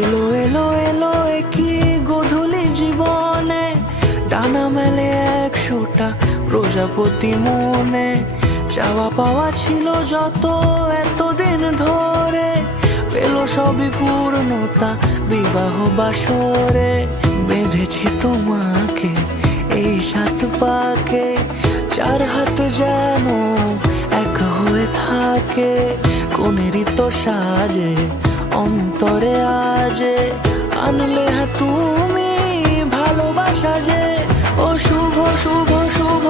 এলো এলো এলো কি গধূলি জীবনে, ডানা মেলে 100টা প্রজাপতি মনে। চাওয়া পাওয়া ছিল যত এতদিন ধরে, পেল সবই পূর্ণতা বিবাহ বাসরে। বেঁধেছি তোমাকে এই 7 পাকে, 4 হাত যেন এক হয়ে থাকে। কোনেরই তো সাজে অন্তরে আজে, আনলে হ্যাঁ তুমি ভালোবাসা যে। ও শুভ শুভ শুভ